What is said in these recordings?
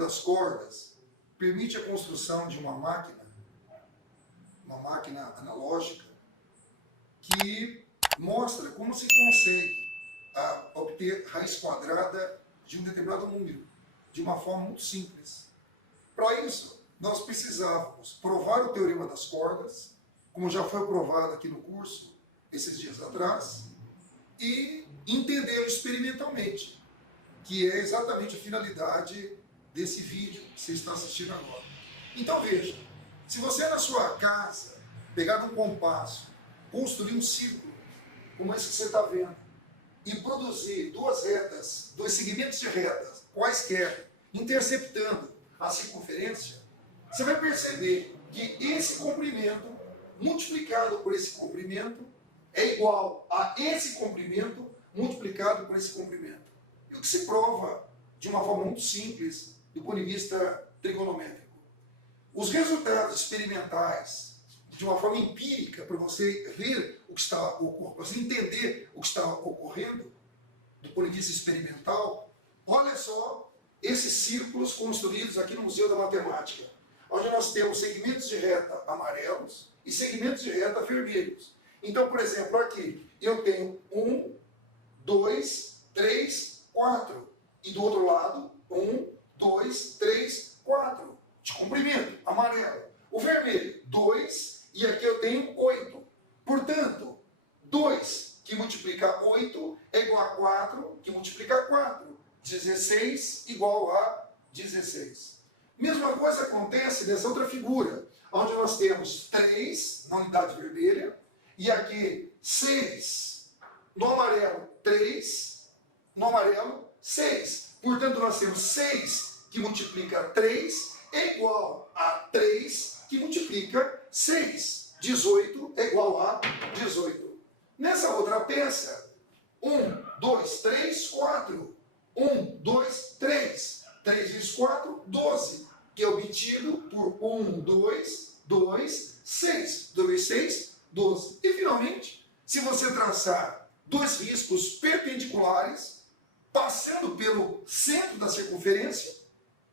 das cordas permite a construção de uma máquina analógica, que mostra como se consegue obter raiz quadrada de um determinado número, de uma forma muito simples. Para isso, nós precisávamos provar o teorema das cordas, como já foi provado aqui no curso, esses dias atrás, e entendê-lo experimentalmente, que é exatamente a finalidade desse vídeo que você está assistindo agora. Então veja, se você na sua casa pegar um compasso, construir um círculo, como esse que você está vendo, e produzir duas retas, dois segmentos de retas, quaisquer, interceptando a circunferência, você vai perceber que esse comprimento multiplicado por esse comprimento é igual a esse comprimento multiplicado por esse comprimento. E o que se prova de uma forma muito simples do ponto de vista trigonométrico. Os resultados experimentais, de uma forma empírica, para você ver o que está ocorrendo, para você entender o que está ocorrendo do ponto de vista experimental, olha só esses círculos construídos aqui no Museu da Matemática, onde nós temos segmentos de reta amarelos e segmentos de reta vermelhos. Então, por exemplo, aqui eu tenho 1, 2, 3, 4. E do outro lado, 1, 2, 3, 4. De comprimento, amarelo. O vermelho, 2, e aqui eu tenho 8. Portanto, 2 que multiplica 8 é igual a 4 que multiplica 4. 16 igual a 16. Mesma coisa acontece nessa outra figura, onde nós temos 3 na unidade vermelha, e aqui 6. No amarelo, 3. No amarelo, 6. Portanto, nós temos 6 que multiplica 3 é igual a 3 que multiplica 6. 18 é igual a 18. Nessa outra peça, 1, 2, 3, 4. 1, 2, 3. 3 vezes 4, 12. Que é obtido por 1, 2, 2, 6. 2 vezes 6, 12. E finalmente, se você traçar dois riscos perpendiculares, passando pelo centro da circunferência,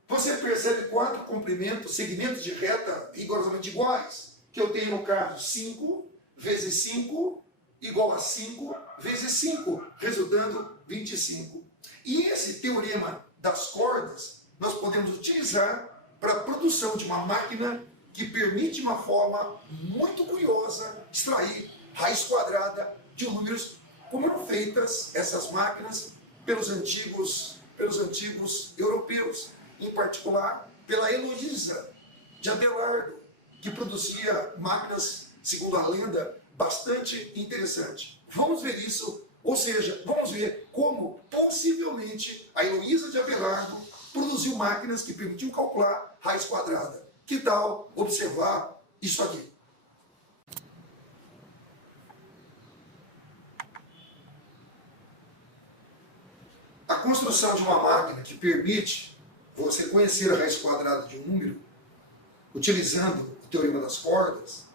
você percebe 4 comprimentos, segmentos de reta rigorosamente iguais, que eu tenho no caso 5 vezes 5 igual a 5 vezes 5, resultando 25. E esse teorema das cordas nós podemos utilizar para a produção de uma máquina que permite de uma forma muito curiosa extrair raiz quadrada de números, como eram feitas essas máquinas pelos antigos europeus, em particular pela Heloísa de Abelardo, que produzia máquinas, segundo a lenda, bastante interessante. Vamos ver isso, ou seja, vamos ver como possivelmente a Heloísa de Abelardo produziu máquinas que permitiam calcular raiz quadrada. Que tal observar isso aqui? A construção de uma máquina que permite você conhecer a raiz quadrada de um número, utilizando o teorema das cordas,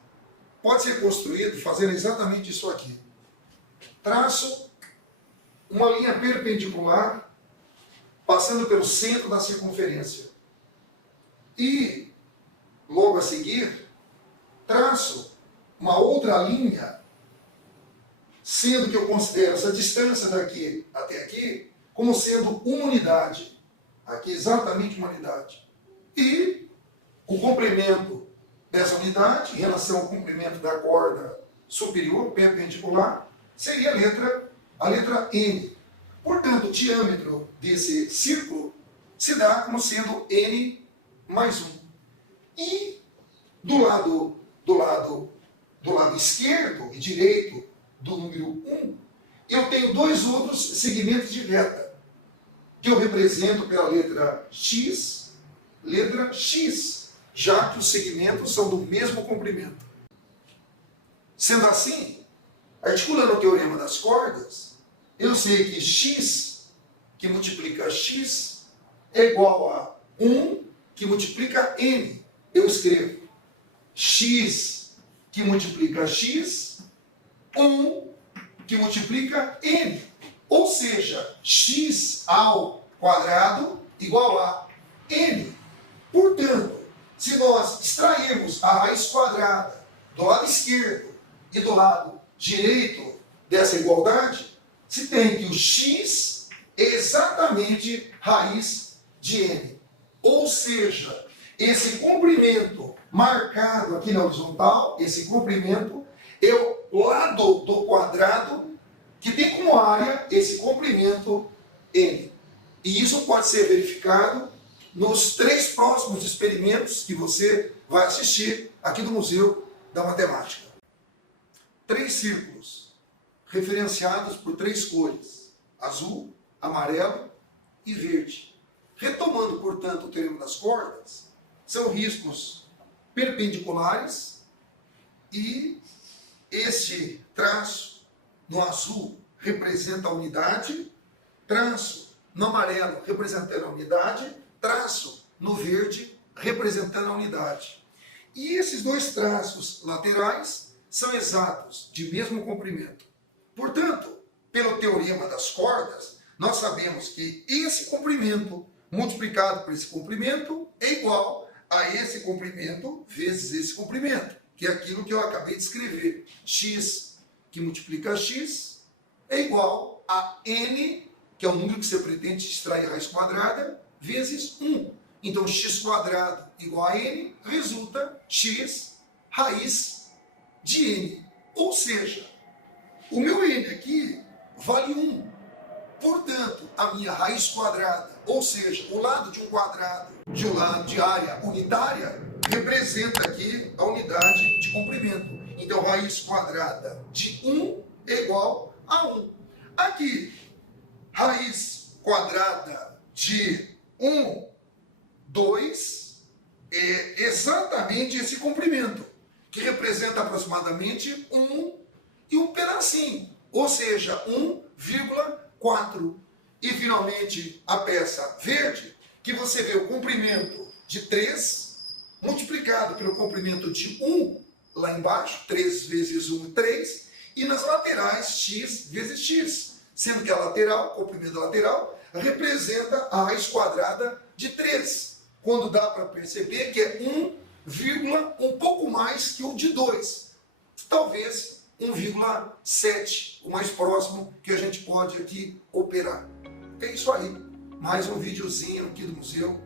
pode ser construído fazendo exatamente isso aqui. Traço uma linha perpendicular passando pelo centro da circunferência. E, logo a seguir, traço uma outra linha, sendo que eu considero essa distância daqui até aqui como sendo uma unidade. Aqui exatamente uma unidade. E o comprimento dessa unidade, em relação ao comprimento da corda superior, perpendicular, seria a letra N. Portanto, o diâmetro desse círculo se dá como sendo N mais 1. E do lado esquerdo e direito do número 1, eu tenho dois outros segmentos de reta, que eu represento pela letra X, já que os segmentos são do mesmo comprimento. Sendo assim, articulando o teorema das cordas, eu sei que x, que multiplica x, é igual a 1 que multiplica n. Eu escrevo x que multiplica x, 1 que multiplica n. Ou seja, x ao quadrado igual a N. Portanto, se nós extrairmos a raiz quadrada do lado esquerdo e do lado direito dessa igualdade, se tem que o x é exatamente raiz de n. Ou seja, esse comprimento marcado aqui na horizontal, esse comprimento é o lado do quadrado que tem como área esse comprimento n. E isso pode ser verificado nos 3 próximos experimentos que você vai assistir aqui no Museu da Matemática. 3 círculos, referenciados por 3 cores, azul, amarelo e verde. Retomando, portanto, o teorema das cordas, são riscos perpendiculares e este traço no azul representa a unidade, traço no amarelo representando a unidade, traço no verde representando a unidade. E esses 2 traços laterais são exatos, de mesmo comprimento. Portanto, pelo teorema das cordas, nós sabemos que esse comprimento multiplicado por esse comprimento é igual a esse comprimento vezes esse comprimento, que é aquilo que eu acabei de escrever. X que multiplica x é igual a n, que é o número que você pretende extrair a raiz quadrada, vezes 1. Então, x quadrado igual a n, resulta x raiz de n. Ou seja, o meu n aqui vale 1. Portanto, a minha raiz quadrada, ou seja, o lado de um quadrado de um lado de área unitária, representa aqui a unidade de comprimento. Então, raiz quadrada de 1 é igual a 1. Aqui, raiz quadrada de 1, 2, é exatamente esse comprimento, que representa aproximadamente 1 e um pedacinho, ou seja, 1,4. E, finalmente, a peça verde, que você vê o comprimento de 3, multiplicado pelo comprimento de 1, lá embaixo, 3 vezes 1 é 3, e nas laterais, x vezes x, sendo que a lateral, o comprimento lateral, representa a raiz quadrada de 3, quando dá para perceber que é 1, um pouco mais que o de 2, talvez 1,7, o mais próximo que a gente pode aqui operar. É isso aí, mais um videozinho aqui do museu.